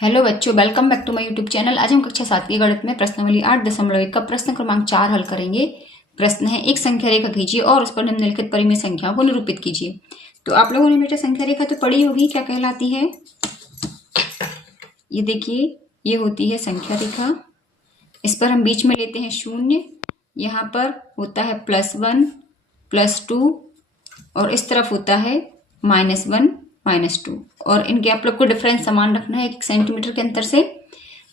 Hello बच्चों, welcome back to my YouTube channel. आज हम कक्षा 7 के गणित में प्रश्नावली 8.1 का प्रश्न क्रमांक 4 हल करेंगे। प्रश्न है, एक संख्या रेखा खींचिए और उस पर निम्नलिखित परिमेय संख्याओं को निरूपित कीजिए। तो आप लोगों ने बेटा संख्या रेखा तो पढ़ी होगी, क्या कहलाती है? ये देखिए, ये होती है संख्या रेखा। इस पर हम बीच में लेते हैं शून्य, यहाँ पर होता है +1 +2 और इस तरफ होता है -1 -2 और इनके आप लोग को डिफरेंस समान रखना है 1 सेंटीमीटर के अंतर से।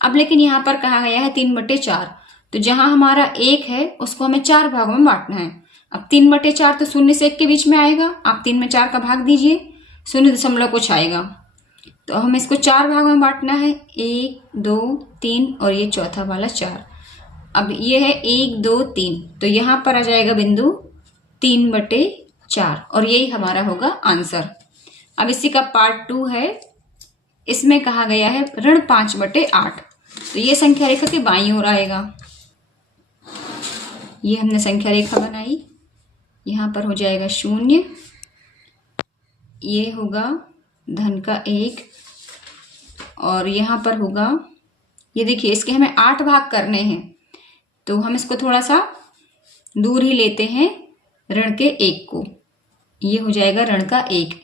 अब लेकिन यहाँ पर कहा गया है 3/4, तो जहां हमारा 1 है उसको हमें 4 भागों में बांटना है। अब 3/4 तो 0 से 1 के बीच में आएगा, आप 3 में 4 का भाग दीजिए, 0 कुछ आएगा। तो हमें इसको 4 भागों में बांटना है, 1 2 3 और ये चौथा वाला 4। अब ये है 1 2 3, तो यहाँ पर आ जाएगा बिंदु 3/4 और यही हमारा होगा आंसर। अब इसी का पार्ट 2 है, इसमें कहा गया है ऋण 5/8, तो ये संख्या रेखा के बाईं ओर आएगा। ये हमने संख्या रेखा बनाई, यहाँ पर हो जाएगा 0, ये होगा धन का 1 और यहाँ पर होगा, ये देखिए इसके हमें 8 भाग करने हैं, तो हम इसको थोड़ा सा दूर ही लेते हैं ऋण के 1 को, ये हो जाएगा ऋण का 1।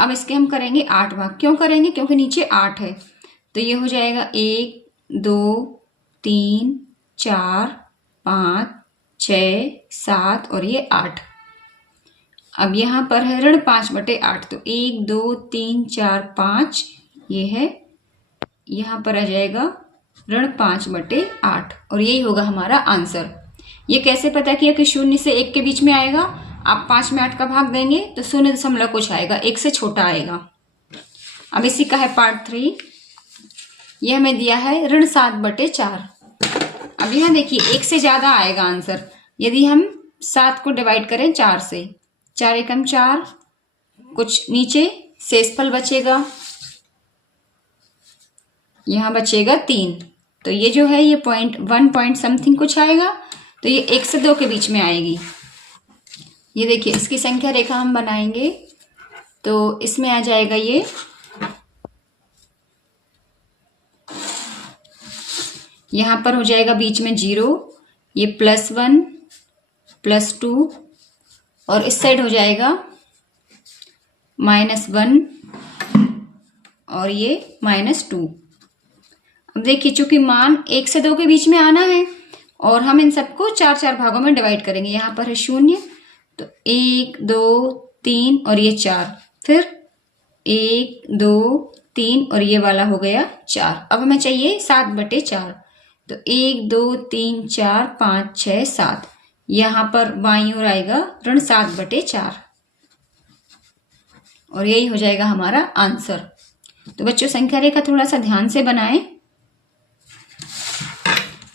अब इसके हम करेंगे 8 भाग, क्यों करेंगे? क्योंकि नीचे 8 है, तो ये हो जाएगा 1 2 3 4 5 6 7 और ये 8। अब यहाँ पर है ऋण 5/8, तो 1 2 3 4 5 ये है, यहाँ पर आ जाएगा ऋण 5/8 और यही होगा हमारा आंसर। ये कैसे पता किया कि 0 से 1 के बीच में आएगा? आप 5 में 8 का भाग देंगे तो 0 कुछ आएगा, 1 से छोटा आएगा। अब इसी का है पार्ट 3, यह हमें दिया है ऋण 7/4। अब यहाँ देखिए 1 से ज्यादा आएगा आंसर, यदि हम 7 को डिवाइड करें 4 से, 4 एकम 4, कुछ नीचे शेषफल बचेगा, यहाँ बचेगा 3, तो ये जो है ये 1 पॉइंट समथिंग कुछ आएगा, तो ये 1 से 2 के बीच में आएगी। ये देखिए इसकी संख्या रेखा हम बनाएंगे तो इसमें आ जाएगा, ये यहाँ पर हो जाएगा बीच में 0, ये +1 +2 और इस साइड हो जाएगा -1 और ये -2। अब देखिए चूंकि मान 1 से 2 के बीच में आना है और हम इन सबको 4 भागों में डिवाइड करेंगे। यहाँ पर है 0, तो 1 2 3 और ये 4, फिर 1 2 3 और ये वाला हो गया 4। अब हमें चाहिए 7/4, तो 1 2 3 4 5 6 7, यहाँ पर बाईं ओर आएगा ऋण 7/4 और यही हो जाएगा हमारा आंसर। तो बच्चों संख्या रेखा थोड़ा सा ध्यान से बनाएं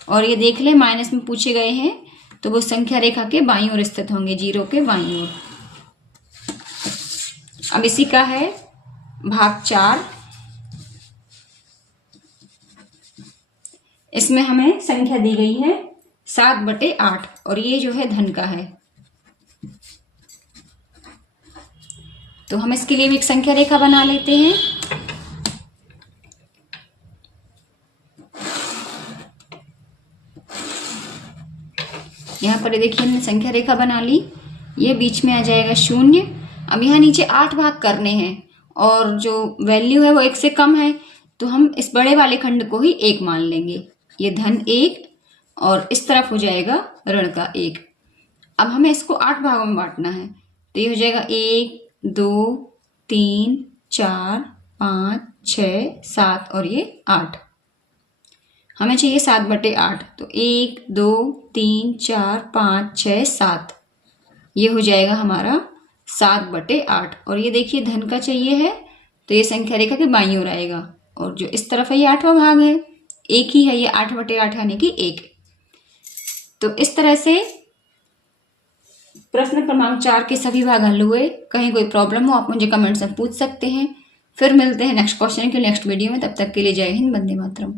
और ये देख लें माइनस में पूछे गए हैं तो वो संख्या रेखा के बाईं ओर स्थित होंगे, 0 के बाईं ओर। अब इसी का है भाग 4, इसमें हमें संख्या दी गई है 7/8 और ये जो है धन का है, तो हम इसके लिए भी एक संख्या रेखा बना लेते हैं। यहाँ पर देखिए हमने संख्या रेखा बना ली, ये बीच में आ जाएगा 0। अब यहाँ नीचे 8 भाग करने हैं और जो वैल्यू है वो 1 से कम है, तो हम इस बड़े वाले खंड को ही 1 मान लेंगे, ये धन 1 और इस तरफ हो जाएगा ऋण का 1। अब हमें इसको 8 भागों में बांटना है, तो ये हो जाएगा 1 2 3 4 5 6 7 और ये 8। हमें चाहिए 7/8, तो 1 2 3 4 5 6 7, ये हो जाएगा हमारा 7/8 और ये देखिए धन का चाहिए है, तो ये संख्या रेखा के बाईं ओर आएगा और जो इस तरफ है ये 8वां भाग है, 1 ही है, ये 8/8 यानी कि 1। तो इस तरह से प्रश्न क्रमांक 4 के सभी भाग हल हुए। कहीं कोई प्रॉब्लम हो आप मुझे कमेंट्स में पूछ सकते हैं। फिर मिलते हैं नेक्स्ट क्वेश्चन के नेक्स्ट वीडियो में, तब तक के लिए जय हिंद, वंदे मातरम।